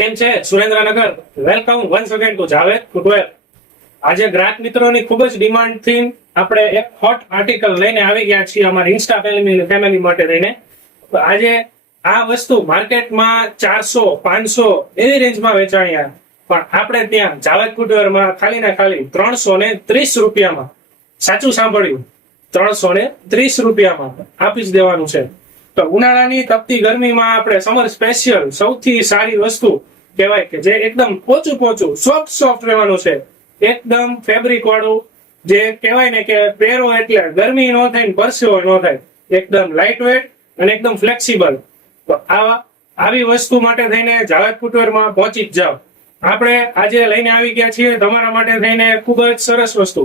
કેમ છે Surendranagar? Welcome once again to Javed footwear. આજે ગ્રાહક મિત્રોની ખૂબ જ ડિમાન્ડ થી આપણે એક હોટ આર્ટિકલ લઈને આવી ગયા છીએ અમારી ઇન્સ્ટા ફેમિલી માટે લઈને. આજે આ વસ્તુ માર્કેટમાં 400-500 એવી રેન્જમાં વેચાય, પણ આપણે ત્યાં જાવેદ ફૂટવેરમાં ખાલી ને ખાલી 330 રૂપિયામાં, સાચું સાંભળ્યું, 330 રૂપિયામાં આપી જ દેવાનું છે. તો ઉનાળાની તપતી ગરમીમાં આપણે સમર સ્પેશિયલ સૌથી સારી વસ્તુ કહેવાય કે જે એકદમ પોચું સોફ્ટ રહેવાનું છે, એકદમ ફેબ્રિક વાળું, જે કહેવાય ને કે પહેરો એટલે ગરમી ન થાય ને પરસેવો ન થાય, એકદમ લાઇટ વેટ અને એકદમ ફ્લેક્સિબલ. તો આવી વસ્તુ માટે થઈને જાવેદ ફૂટવેરમાં પહોંચી જ જાઓ. આપણે આજે લઈને આવી ગયા છીએ તમારા માટે થઈને ખૂબ જ સરસ વસ્તુ.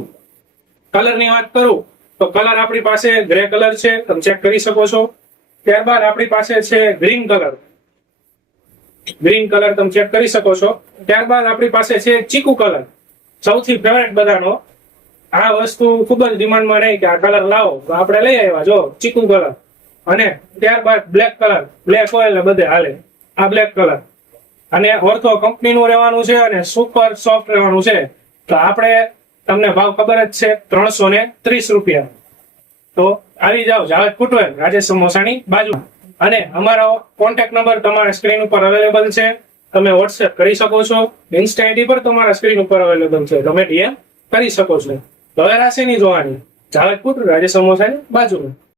કલરની વાત કરું તો કલર આપણી પાસે ગ્રે કલર છે, તમે ચેક કરી શકો છો. ત્યારબાદ આપણી પાસે છે ગ્રીન કલર તમે ચેક કરી શકો છો. ત્યારબાદ આપણી પાસે છે ચીકુ કલર, સૌથી ફેવરેટ બધાનો. આ વસ્તુ ખૂબ જ ડિમાન્ડમાં રહી કે આ કલર લાવો, તો આપણે લઈ આવ્યા જો ચીકુ કલર. અને ત્યારબાદ બ્લેક કલર, બ્લેક હોય એટલે બધે હાલે, આ બ્લેક કલર. અને ઓર્થો કંપનીનું રહેવાનું છે અને સુપર સોફ્ટ રહેવાનું છે. તો આપણે તમને ભાવ ખબર જ છે, 330 રૂપિયા. તો આવી જાઓ જાવેદ ફૂટવેર, રાજેશ સમોસાની બાજુ. અને અમારો કોન્ટેક્ટ નંબર તમારા સ્ક્રીન ઉપર અવેલેબલ છે, તમે વોટ્સએપ કરી શકો છો. ઇન્સ્ટા આઈડી પર તમારા સ્ક્રીન ઉપર અવેલેબલ છે, તમે ડીએમ કરી શકો છો. હવે રાશિની જોવાની, જાવેદ ફૂટવેર, રાજેશ સમોસાની બાજુ.